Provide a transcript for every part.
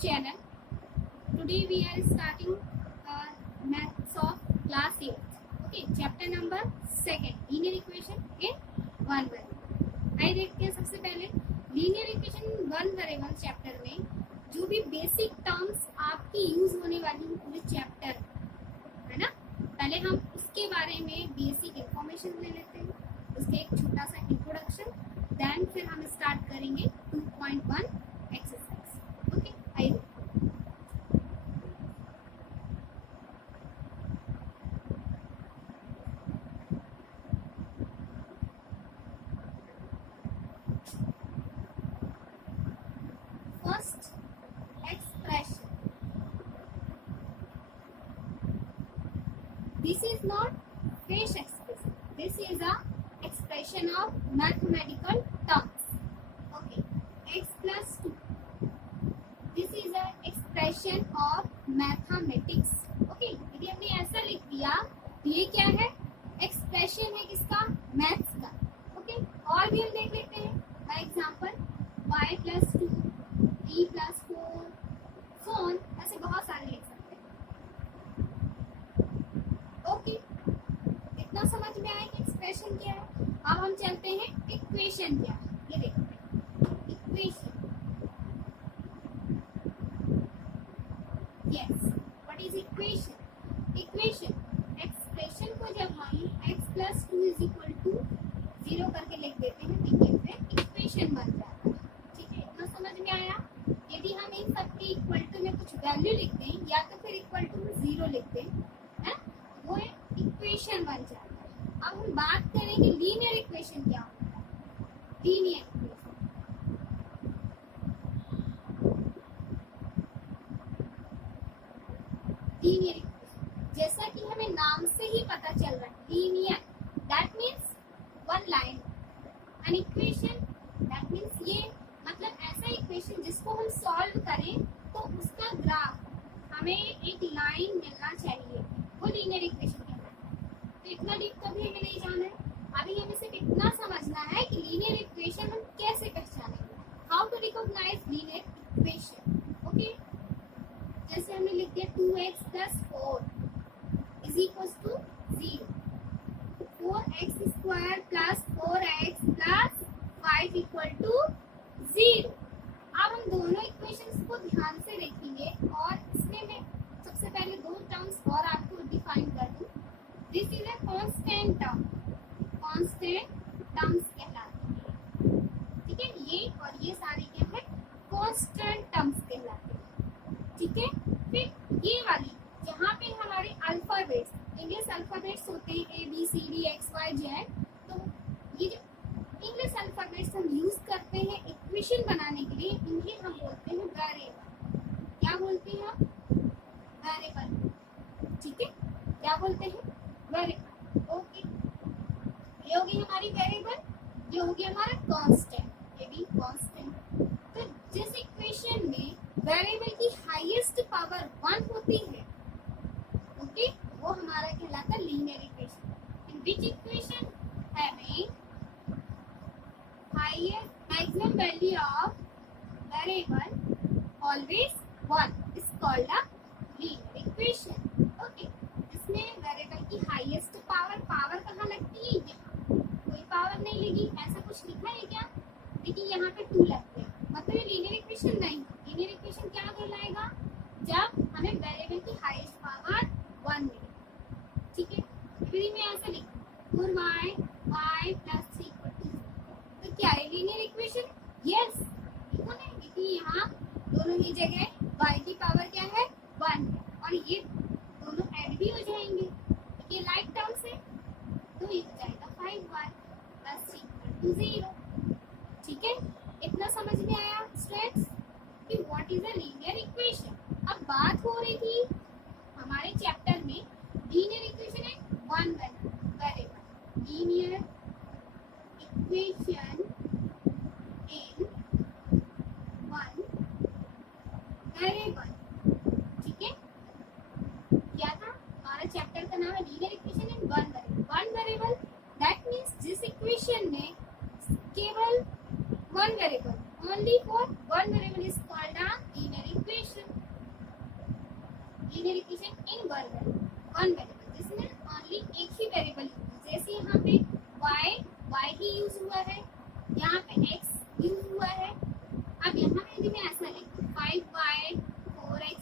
channel. Today we are starting maths of class 8. Okay, chapter number 2, linear equation in one variable. आइए देखते हैं सबसे पहले linear equation in one variable chapter में जो भी बेसिक टर्म्स आपकी यूज होने वाली पूरे चैप्टर है ना, पहले हम उसके बारे में बेसिक इंफॉर्मेशन ले लेते हैं, उसके एक छोटा सा इंट्रोडक्शन, देन फिर हम स्टार्ट करेंगे 2.1 एक्सरसाइज. ओके, आइए first expression. This is not fresh expression. This is a expression of mathematical terms. Okay, x plus 2. This is a expression of mathematics. Okay, यदि हमने ऐसा लिख दिया तो ये क्या है? एक्सप्रेशन है किसका? मैथ्स का. ओके, और भी हम देख लेते हैं. For example y plus 2, e plus 4, so on, ऐसे बहुत सारे लिख सकते हैं. ओके, इतना समझ में आया कि एक्सप्रेशन क्या है. अब हम चलते हैं इक्वेशन क्या है. ये देखो equation. Yes, what is equation? Equation expression को जब हम x plus 2 is equal to 0 करके लिख देते हैं तो ये फिर इक्वेशन बन जाता है. ठीक है, इतना समझ में आया. यदि हम इन सब के इक्वल टू में कुछ वैल्यू लिख दें या तो फिर इक्वल टू में 0 लिख दें, है, वो इक्वेशन बन जाता है. अब हम बात करेंगे लीनियर इक्वेशन क्या होता है. लीनियर लीनियर इक्वेशन जैसा कि हमें नाम से ही पता चल रहा है, linear that means one line. An equation that means ये मतलब ऐसा इक्वेशन जिसको हम सॉल्व करें तो उसका ग्राफ हमें एक लाइन मिलना चाहिए, वो लीनियर इक्वेशन कहलाता है. तो इतना डीप कभी हमें नहीं जाना है. अभी हमें सिर्फ इतना समझना है कि लीनियर इक्वेशन हम कैसे पहचानेंगे, how to recognise linear equation. Okay, जैसे हमने लिख दिया 2x plus 4 is equals to 0. 4x square plus 4x plus 5 equal to 0. अब हम दोनों इक्वेशंस को ध्यान से देखेंगे और इसमें मैं सबसे पहले दो टर्म्स और आपको डिफाइन कर दूं. This is a constant term. Constant terms कहलाते हैं. ठीक है, ये और ये सारे क्या है? कांस्टेंट टर्म्स कहलाते हैं. ठीक है, फिर ये वाली जहाँ पे हमारे अल्फाबेट्स, इंग्लिश अल्फाबेट्स होते हैं A B C D X Y Z, तो ये जो इंग्लिश अल्फाबेट्स हम यूज करते हैं इक्वेशन बनाने के लिए, इन्हें हम बोलते हैं वेरिएबल. क्या बोलते हैं हम? वेरिएबल. ठीक है, क्या बोलते हैं? वेरिएबल. ओके, ये होगी हमारी वेरिएबल, ये होगी हमारा कांस्टेंट, ये भी कांस्टेंट. तो जिस इक्वेशन में वेरिएबल की हाईएस्ट पावर 1 होती है, ओके, वो हमारा कहलाता है linear equation. In which equation having highest maximum value of variable always 1 is called a linear equation. Okay, इसमें वेरिएबल की हाईएस्ट पावर कहाँ लगती है? यहाँ कोई पावर नहीं लगी, ऐसा कुछ लिखा है क्या? देखिए यहाँ पे 2 लगते हैं, मतलब ये लीनियर इक्वेशन नहीं. लीनियर इक्वेशन क्या कहलाएगा? जब हमें वेरिएबल की हाईएस्ट पावर 1 मिले. ठीक है, यदि मैं ऐसा लिखूं 4y plus 3 तो क्या है लीनियर इक्वेशन? यस, देखो ना, देखिए यहाँ दोनों ही जगह y की पावर क्या है? 1 है, और ये दोनों ऐड भी हो जाएंगे. ये लाइक टर्म से तो ये हो जाएगा 5y plus 3 = 0. ठीक है, इतना समझ में आया स्टूडेंट्स कि what is a linear equation. अब बात हो रही थी हमारे चैप्टर में लीनियर इक्वेशन है one variable. Linear equation in one variable. ठीक है, क्या था हमारा चैप्टर का नाम है linear equation in one variable. One variable that means जिस इक्वेशन में केवल one variable only for one variable is called a linear equation. Linear equation in one variable, जिसमें only एक ही वेरिएबल, जैसे यहाँ पे y ही यूज हुआ है, यहाँ पे x यूज हुआ है। अब यहाँ पे यदि मैं ऐसा लिखूं 5y 4x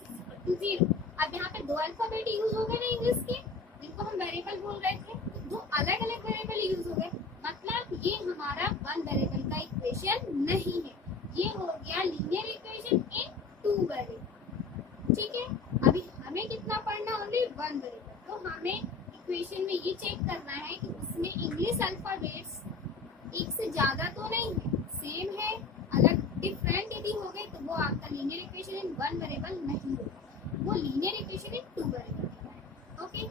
= 0, अब यहाँ पे दो अल्फाबेट यूज हो गए ना इंग्लिश के, जिनको हम वेरिएबल बोल रहे थे, तो दो अलग अलग वेरिएबल यूज हो गए, मतलब ये हमारा वन वेरिएबल का इक्वेशन नहीं है, ये हो गया linear equation in two variable. ठीक है, अभी हमें कितना पढ़ना, ओनली वन वेरिएबल, तो हमें इक्वेशन में ये चेक करना है कि उसमें इंग्लिश अल्फाबेट्स एक से ज्यादा तो नहीं है, सेम है, अलग डिफरेंट यदि हो गए तो वो आपका linear equation in one variable नहीं होगा, वो linear equation in two variable है। ओके,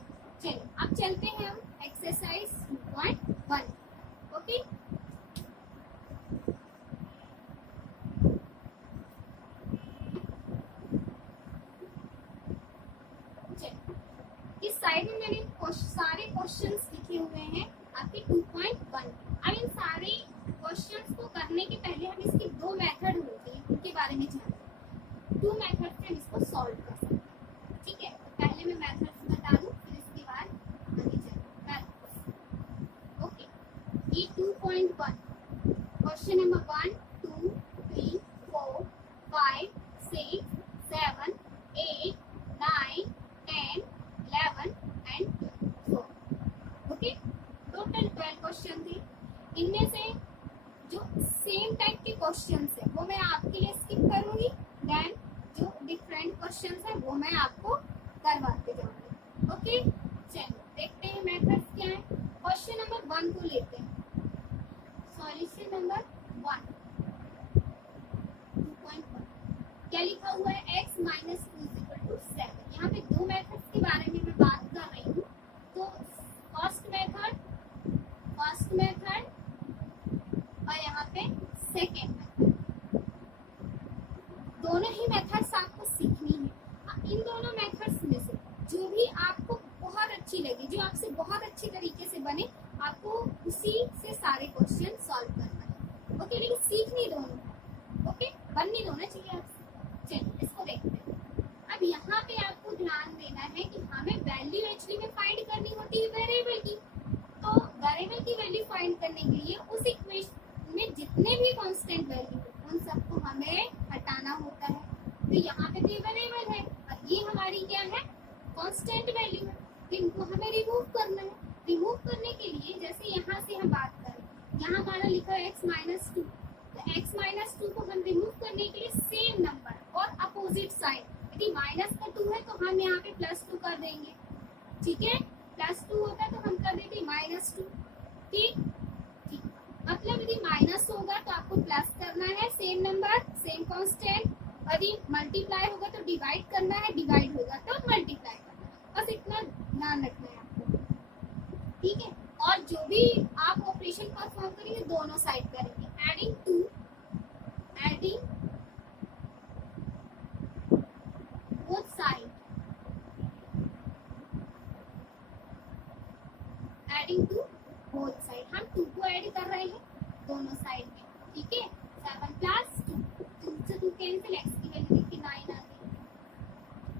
चलिए अब चलते हैं हम एक्सरसाइज 2.1। ओके, इस साइड में मैंने सारे क्वेश्चंस लिखे हुए हैं आपके 2.1। अब इन सारे क्वेश्चंस को करने के पहले हम इसकी दो मेथड होती है उनके बारे में जानते हैं। दो मेथड से हम इसको सॉल्व कर सकते हैं। ठीक है, तो पहले मैं मेथड्स बता दूं, फिर इसके बाद आगे चलते हैं। ओके, ये 2.1 question number 1 2 3 4 5 6 7 8 9 10 11 and 12। Okay, total 12 question थे। इनमें से जो सेम टाइप के क्वेश्चंस है वो मैं आपके लिए स्किप करूंगी, देन जो डिफरेंट क्वेश्चंस है वो मैं आपको करवाते जाऊंगी। ओके, चलो देखते हैं मेथड्स क्या है। क्वेश्चन नंबर 1 को लेते हैं, सॉल्यूशन नंबर 1 2.1। क्या लिखा हुआ है, x - 2 = 7। यहाँ पे दो मेथड्स के बारे में मैं बात कर रही हूँ, तो फर्स्ट मेथड और यहाँ पे सेकेंड मेथड, दोनों ही मेथड्स आपको सीखनी है। इन दोनों मेथड्स में से जो भी आपको बहुत अच्छी लगे, जो आपसे बहुत अच्छी तरीके से बने, आपको उसी से सारे क्वेश्चन सॉल्व करना है। ओके, लेकिन सीखनी दोनों, ओके, बननी दोनों चाहिए आपसे। चलिए इसको देखते हैं। अब यहाँ पे आपको ध्यान देना है कि हमें वैल्यू एक्चुअली में फाइंड करनी होती है वेरिएबल की, तो वेरिएबल की वैल्यू फाइंड करने के लिए उस इक्वेशन में जितने भी कांस्टेंट वैल्यू है उन सबको हमें हटाना होता है। तो यहाँ पे भी वेरिएबल है और ये हमारी क्या है, कांस्टेंट वैल्यू है, तो इनको हमें रिमूव करना है। रिमूव करने के लिए जैसे यहाँ से हम बात करें, यहाँ हमारा लिखा है x - 2, तो x - 2 को हम रिमूव करने के लिए सेम नंबर और अपोजिट साइन, यदि -2 है तो हम यहाँ पे +2 कर देंगे। ठीक है, +2 होता है तो हम कर देते -2। ठीक, मतलब यदि माइनस होगा तो आपको प्लस करना है, सेम नंबर सेम कांस्टेंट, यदि मल्टीप्लाई होगा तो डिवाइड करना है, डिवाइड होगा तो मल्टीप्लाई करना है, बस इतना ध्यान रखना है आपको। ठीक है, और जो भी आप ऑपरेशन परफॉर्म करेंगे दोनों साइड करेंगे, adding both side, adding to both side, हम 2 को ऐड कर रहे हैं दोनों साइड में। ठीक है, 7 + 2, 2 से 2 कैंसिल, x की वैल्यू देखिए 9 आ गई,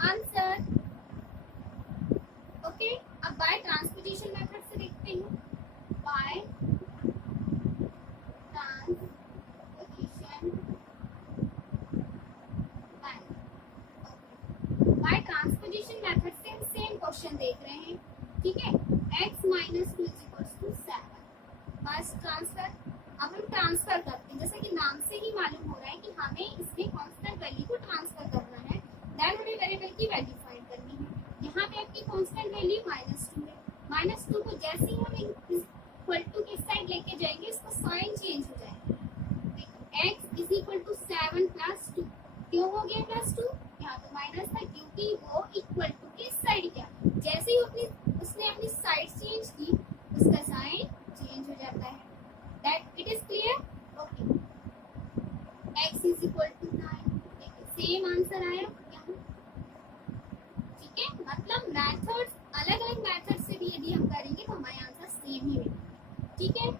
आंसर। ओके, अब बाय ट्रांसपोजिशन मेथड से देखते हैं, बाय ट्रांसपोजिशन मेथड से हम सेम क्वेश्चन देख रहे हैं। ठीक है, x - 2 = 7, बस ट्रांसफर। अब हम ट्रांसफर करते हैं, जैसे कि नाम से ही मालूम हो रहा है कि हमें इसमें कांस्टेंट वैल्यू को ट्रांसफर करना है, देन हमें वेरिएबल की वैल्यू फाइंड करनी है। यहाँ पे आपकी कांस्टेंट वैल्यू -2 है, -2 को जैसे ही हम इक्वल टू की साइड लेके जाएंगे इसका साइन चेंज हो जाएगा। x = 7 + 2, क्यों हो गया +2, यहाँ तो माइनस था क्योंकि वो इक्वल टू की साइड क्या, जैसे ही उसने अपनी साइड चेंज की उसका साइन चेंज हो जाता है। That it is clear. Okay, x = 9, same answer आया यहाँ। ठीक है, मतलब मेथड्स अलग अलग मेथड से भी यदि हम करेंगे तो हमारे आंसर सेम ही मिलेंगे। ठीक है,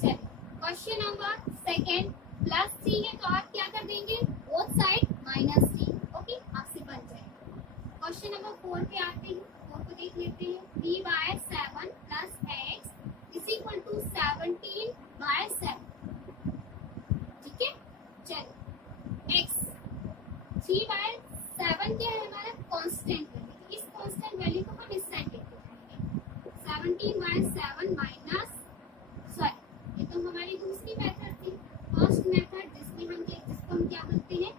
चलिए क्वेश्चन नंबर सेकेंड प्लस 3 है तो आप क्या कर देंगे, बोथ साइड -3। ओके, आपसे बन जाएगा। क्वेश्चन नंबर 4 पे आते हैं, 4 को देख लेते हैं। 3/7 plus x is equal to 17/7। ठीक है, चलो x 3/7 क्या है हमारा कांस्टेंट वैल्यू, इस कांस्टेंट वैल्यू को हम इस साइड लेके जाएंगे। 17/7 माइनस, सॉरी ये तो हमारी दूसरी मेथड थी, फर्स्ट मेथड जिसको हम क्या बोलते हैं,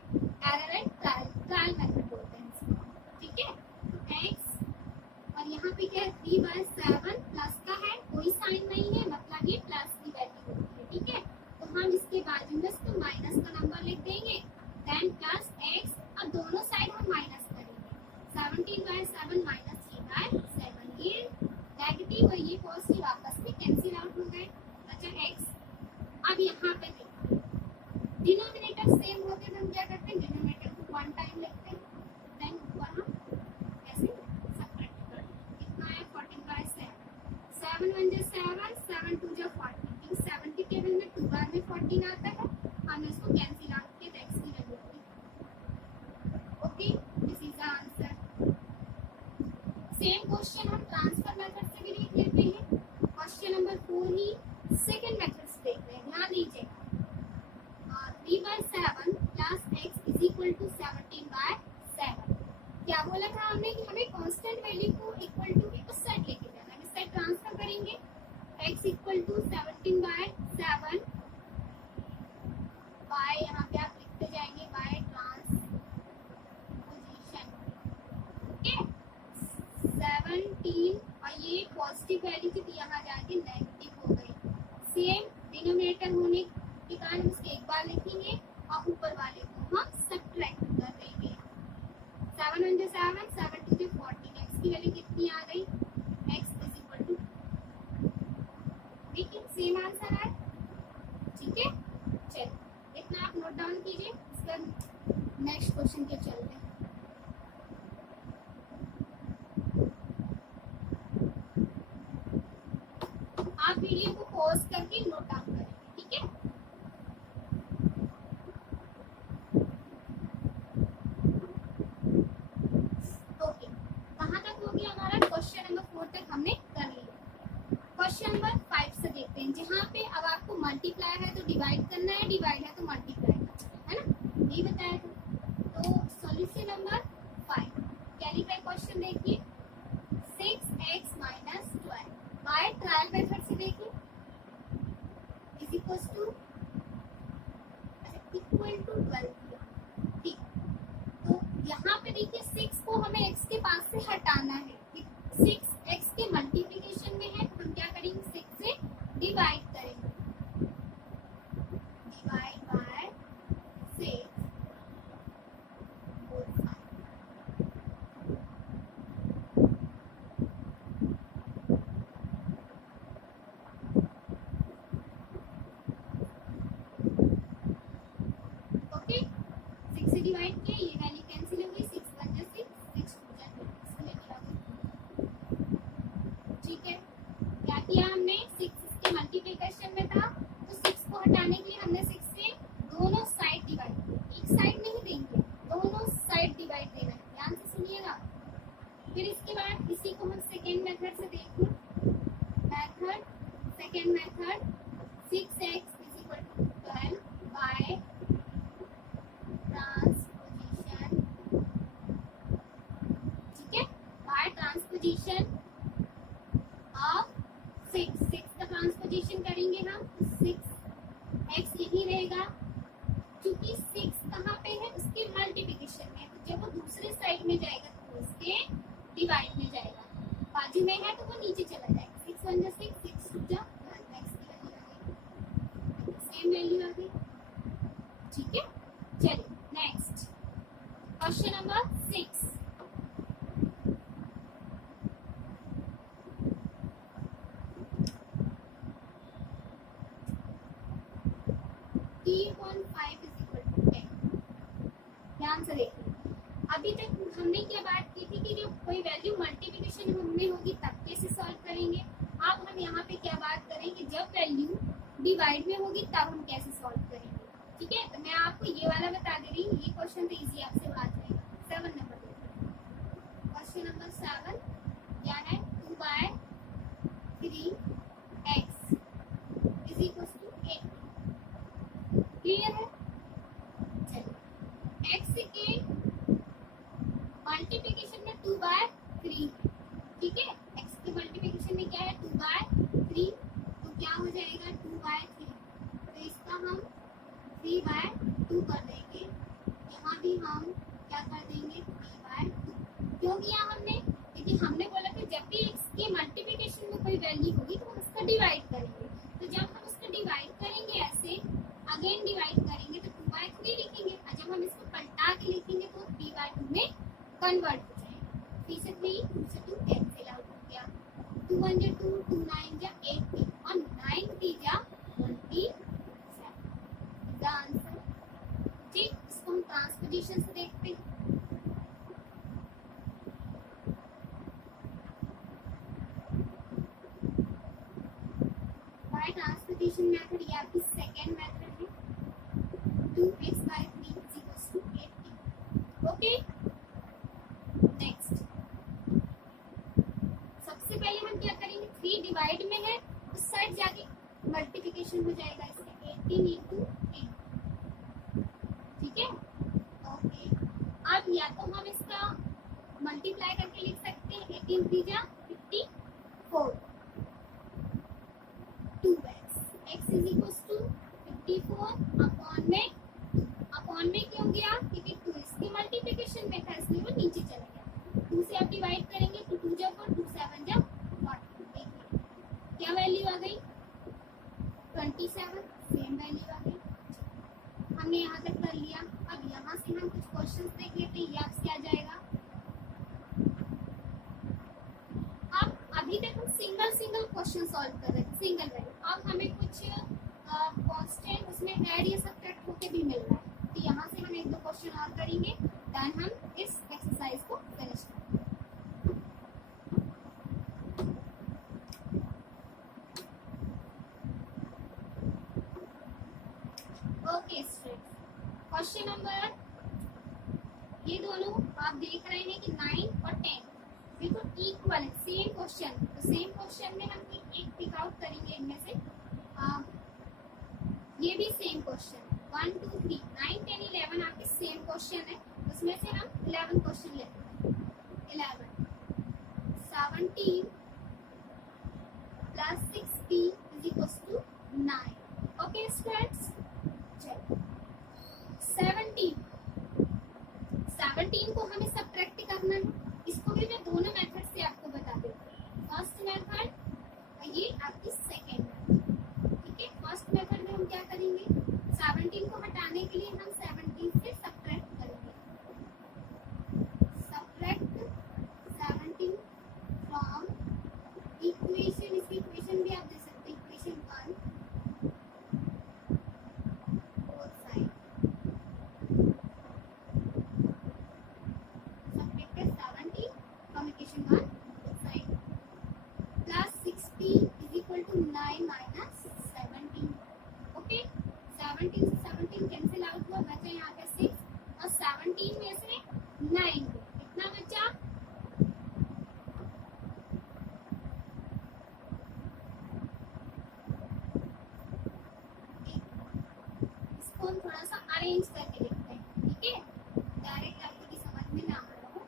एरर एंड ट्रायल मेथड बोलते हैं इसको। ठीक है, तो x और यहाँ पे क्या है 3/7 प्लस का है, कोई साइन नहीं है, मतलब ये प्लस की वैल्यू होती है। ठीक है, तो हम इसके बाजू में इसको माइनस का नंबर लिख देंगे, देन प्लस x, अब दोनों साइड हम माइनस करेंगे। 17/7 माइनस 3/7, ये नेगेटिव और ये पॉजिटिव आपस में कैंसिल आउट हो गए, बचा x। अब यहाँ पे देखिए डिनोमिनेटर सेम होते हैं, हम क्या करते हैं डिनोमिनेटर को 1 टाइम लिखते हैं, देन ऊपर हम ऐसे सबट्रैक्ट करते हैं। कितना है 14/7, 7 1 जा 7, 7 2 जा 14, क्योंकि 7 के टेबल में 2 बार में 14 आता है, हमने इसको कैंसिल आउट किया तो x की वैल्यू होगी। Okay, this is the answer. Same question हम ट्रांसफर मेथड से भी देख लेते हैं। क्वेश्चन नंबर 4 ही सेकंड मेथड से देख रहे हैं, ध्यान दीजिए। 3/7 plus x is equal to 17/7। क्या बोला था हमने कि हमें कांस्टेंट वैल्यू को इक्वल टू के उस साइड लेके जाना है, इस साइड ट्रांसफर करेंगे। x इक्वल टू 17/7 बाय, यहाँ पे आप लिखते जाएंगे बाय ट्रांसपोजिशन। ओके, 17 और ये पॉजिटिव वैल्यू थी तो यहाँ जाके नेगेटिव हो गई। सेम डिनोमिनेटर होने के कारण हम इसके एक बार लिखेंगे और ऊपर वाले को हम सबट्रैक्ट कर देंगे। 7 1 जा 7, 7 2 जा 14, x की वैल्यू कितनी आ गई, x इज इक्वल टू, देखिए सेम आंसर है। ठीक है, चलो इतना आप नोट डाउन कीजिए, इसका नेक्स्ट क्वेश्चन के चलते हैं। आप वीडियो को पॉज करके नोट डाउन करेंगे। ठीक है, ओके, कहाँ तक हो गया हमारा, क्वेश्चन नंबर 4 तक हमने कर लिया। क्वेश्चन नंबर 5 से देखते हैं, जहाँ पे अब आपको मल्टीप्लाई है तो डिवाइड करना है, डिवाइड है तो मल्टीप्लाई करना है ना, नहीं बताया था। तो सॉल्यूशन नंबर 5 कैलिब्रेट क्वेश्चन देखिए। 6x minus 12 by trial method से देखिए इज इक्वल टू, अच्छा इक्वल टू 12। ठीक, तो यहाँ पे देखिए 6 को हमें x के पास से हटाना है, 6 x के मल्टीप्लिकेशन में है तो हम क्या करेंगे 6 से डिवाइड करेंगे, divide by 6 whole side. Okay, 6 से डिवाइड किया, ये वैल्यू कैंसिल हो गई, 6 1 जा 6, 6 2 जा 2, इसको लेकर आ गए। ठीक है, क्या किया हमने, 6 इसके मल्टीप्लिकेशन में था तो 6 को हटाने के लिए हमने 6 से दोनों साइड डिवाइड किया, एक साइड नहीं देंगे, दोनों साइड डिवाइड देना है, ध्यान से सुनिएगा। फिर इसके बाद इसी को हम सेकेंड मेथड से देखो, method second method 6x is equal to 12 by transposition. ठीक है, बाय ट्रांसपोजिशन ऑफ 6 का ट्रांसपोजिशन करेंगे हम, 6x यही रहेगा, क्योंकि 6 कहाँ पे है उसके मल्टीप्लिकेशन में, तो जब वो दूसरे साइड में जाएगा तो उसके डिवाइड में जाएगा, बाजू में है तो वो नीचे चला जाएगा। 6 1 जा 6, 6 2 जा 12, x की वैल्यू आ गई, सेम वैल्यू आ गई। ठीक है, चलिए next question number 6। T15 is equal to 10। ध्यान से देखिए, अभी तक हमने क्या बात की थी कि जो कोई वैल्यू मल्टीप्लिकेशन में होगी तब कैसे सॉल्व करेंगे। अब हम यहाँ पे क्या बात करें कि जब वैल्यू डिवाइड में होगी तब हम कैसे सॉल्व करेंगे। ठीक है, तो मैं आपको ये वाला बता दे रही हूँ, ये क्वेश्चन तो इजी आपसे आ जाएगा। 7 नंबर क्वेश्चन नंबर 7 क्या है, 2/3x is equal to 8। Clear है। चलिए x के मल्टीप्लिकेशन में 2/3, ठीक है, x के मल्टीप्लिकेशन में क्या है 2/3, तो क्या हो जाएगा 2/3, तो इसका हम 3/2 कर देंगे, यहाँ भी हम क्या कर देंगे 3/2। क्यों किया हमने, क्योंकि हमने बोला कि जब भी x के मल्टीप्लिकेशन में कोई वैल्यू होगी तो हम उसका डिवाइड करेंगे, तो जब हम उसका डिवाइड करेंगे ऐसे अगेन डिवाइड करेंगे तो 2/3 लिखेंगे, और जब हम इसको पलटा के लिखेंगे तो 3/2 में कन्वर्ट हो जाएगा। 3 से 3, 2 से 2 कैंसिल आउट हो गया, 2 1 जा 2, 2 9 जा 18 और 9 3 जा 27 द आंसर। ठीक, इसको हम ट्रांसपोजिशन से देखते हैं। बाय ट्रांसपोजिशन मेथड, ये आपकी सेकेंड मेथड है। 2x/3 = 18। ओके, नेक्स्ट सबसे पहले हम क्या करेंगे, 3 डिवाइड में है उस साइड जाके मल्टीप्लिकेशन हो जाएगा इसका 18 × 3। ठीक है, ओके, अब या तो हम इसका मल्टीप्लाई करके लिख सकते हैं, 18 3 जा 54, 2x x is equal to 54 upon में क्यों गया, क्योंकि 2 इसकी मल्टीप्लिकेशन में था इसलिए वो नीचे चला गया। 2 से आप डिवाइड करेंगे तो 2 जा 4, 2 7 जा 40। देखिए क्या वैल्यू आ गई 27, सेम वैल्यू आ गई। हमने यहाँ तक कर लिया, अब यहाँ से हम कुछ क्वेश्चंस देख लेते हैं, ये आपसे आ जाएगा। अब अभी तक हम सिंगल क्वेश्चन सॉल्व कर रहे थे, सिंगल वैल्यू। अब हमें कुछ कांस्टेंट उसमें ऐड या सब्ट्रैक्ट होके भी मिल रहा है, तो यहाँ से हम 1-2 क्वेश्चन और करेंगे, देन हम इस एक्सरसाइज को फिनिश करेंगे। ओके स्टूडेंट्स, क्वेश्चन नंबर, ये दोनों आप देख रहे हैं कि 9 और 10 बिल्कुल इक्वल है, सेम क्वेश्चन। तो सेम क्वेश्चन में हम एक पिक आउट करेंगे इनमें से। ये भी सेम क्वेश्चन है, 1 2 3 9 10 11 आपके सेम क्वेश्चन है, उसमें से हम 11 क्वेश्चन लेते हैं। 11 17 + 60 = 9। ओके स्टूडेंट्स, 17 को हमें सब्ट्रैक्ट करना है, इसको भी मैं दोनों मेथड से आपको बता देती हूँ, फर्स्ट मेथड और ये आपकी सेकेंड मेथड। ठीक है, फर्स्ट मेथड में हम क्या करेंगे, 17 को हटाने के लिए हम 17 से सब्ट्रैक्ट करेंगे, सब्ट्रैक्ट 17 फ्रॉम इक्वेशन, इसकी इक्वेशन भी आप दे सकते हैं, equation 1 both side, subtracted 17 from equation 1 both side, plus 60 = 9 - 17। Okay, 17 से 17 कैंसिल आउट हुआ, बचा यहाँ पे 6 और 17 में से 9 कितना बचा, इसको हम थोड़ा सा अरेंज करके देखते हैं। ठीक है, डायरेक्ट आपको की समझ में ना आ रहा हो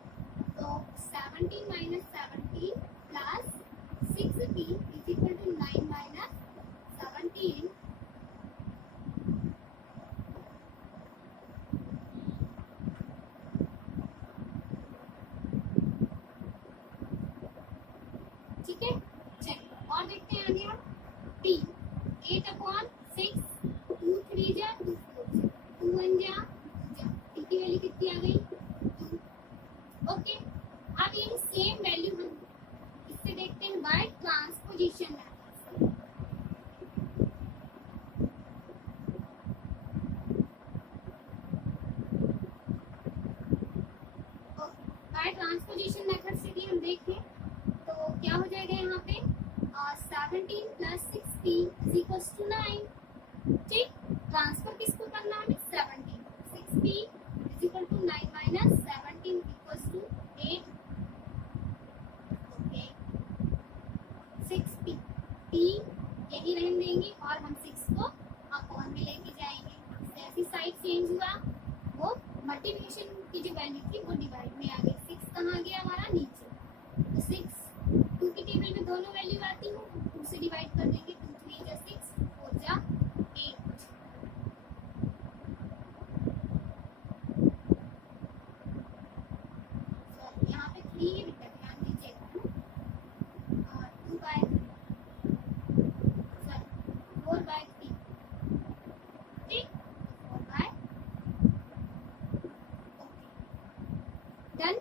तो 17 - 17 प्लस 60 = 9 - 17। ठीक है, चलिए और देखते हैं आगे हम। p 8/6, 2 3 जा 2 4 जा 2 1 जा 2 जा, p की वैल्यू कितनी आ गई 2। ओके, अब ये सेम वैल्यू हम इससे देखते हैं by transposition method. By transposition method से भी हम देखें तो क्या हो जाएगा यहाँ पे 17 + 60 = 9। 9 minus 17 equals to 8. Okay 6p यही रहने देंगे और हम 6 को अपॉन में लेके जाएंगे। जैसी साइड चेंज हुआ वो मल्टीप्लिकेशन की जो वैल्यू थी वो डिवाइड में आ गई। 6 कहाँ गया हमारा नीचे, तो 6 2 की टेबल में दोनों वैल्यू आती हूँ, 2 से डिवाइड कर देंगे। 2 3 जा 6 4 जा 8। यहाँ पे 3 है बेटा, ध्यान दीजिएगा। 2 बाय 4 बाय 3, ठीक, 4 बाय, डन।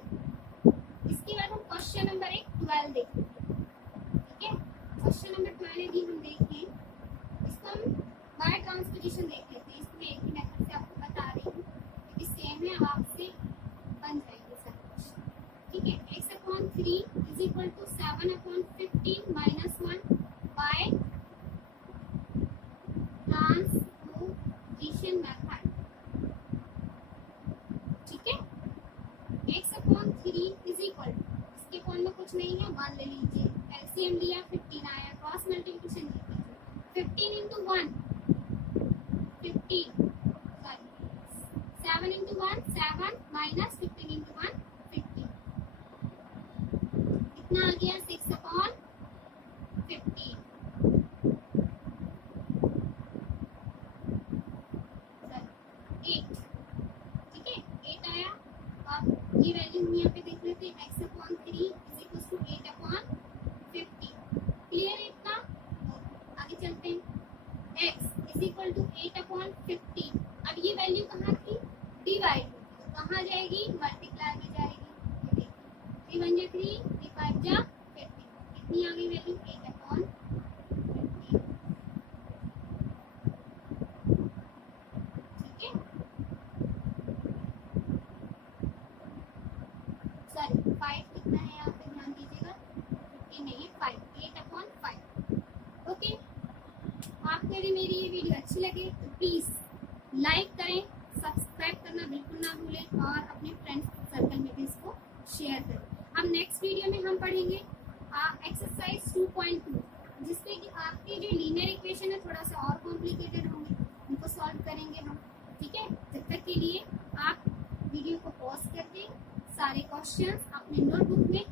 इसके बाद हम क्वेश्चन नंबर 12 देखेंगे, ठीक है। क्वेश्चन नंबर 12 यदि हम देखें, इसको हम बाय ट्रांसपोजिशन देख लेते हैं। इसमें एक ही मेथड से आपको बता रही हूँ क्योंकि सेम है, आपसे बन जाएंगे सारे क्वेश्चन, ठीक है। x/3 is equal to 7/15 minus 1 by transposition method, ठीक है। x/3 इज इक्वल, इसके फॉर्म में कुछ नहीं है, 1 ले लीजिए, एलसीएम लिया 15 आया, क्रॉस मल्टीप्लिकेशन कीजिए। 15 into 1 15, sorry 7 into 1 7 minus 15 into 1 15, कितना आ गया 6/15, 8, ठीक है, 8 आया। अब ये वैल्यू हम यहाँ पे देख लेते हैं, x/3 is equal to 8/50, clear है इतना। आगे चलते हैं, x इज इक्वल टू 8/50। अब ये वैल्यू कहाँ थी, डिवाइड, तो कहाँ जाएगी, मल्टीप्लाई में जाएगी। ये देखिए 3 1 जा 3, 3 5 जा 50, कितनी आ गई वैल्यू 8/50, ठीक है। सॉरी 5 कितना है यहाँ पे ध्यान दीजिएगा, 50 नहीं है 5, 8/5, ओके। आपको यदि मेरी ये वीडियो अच्छी लगे तो प्लीज लाइक करें, सब्सक्राइब करना बिल्कुल ना भूलें और अपने फ्रेंड्स सर्कल में भी इसको शेयर करें। अब नेक्स्ट वीडियो में हम पढ़ेंगे एक्सरसाइज 2.2, जिसपे कि आपकी जो लीनियर इक्वेशन है थोड़ा सा और कॉम्प्लिकेटेड होंगे, उनको सॉल्व करेंगे हम, ठीक है। जब तक के लिए आप वीडियो को पॉज करके सारे क्वेश्चंस अपने नोटबुक में